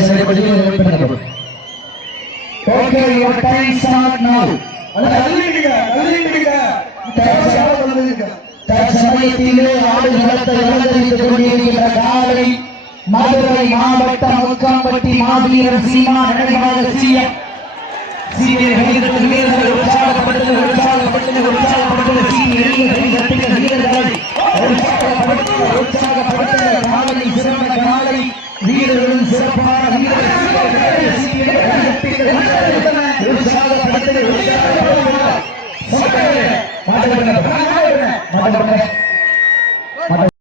சரி பண்ணி வெயிட் பண்ணுங்க. ஓகே யுவர் டைம் ஸ்டார்ட் நவ தற்சமயத்திலே ஆடுகளத்தை அலங்கரித்துக் கொண்டிருக்கின்ற காலை மதுரை மாவட்டம் முக்காம்பட்டி மாவீரர் சீமா நினைவாக சீயம் சீனியர் வீரர்கள் வீரர்கள் சீனியர் வீரர்கள் காலை சிறந்த காலை. வீரர்களும் சிறப்பான வீரர்கள். சீனியர் வீரர்கள். ¡Vamos a!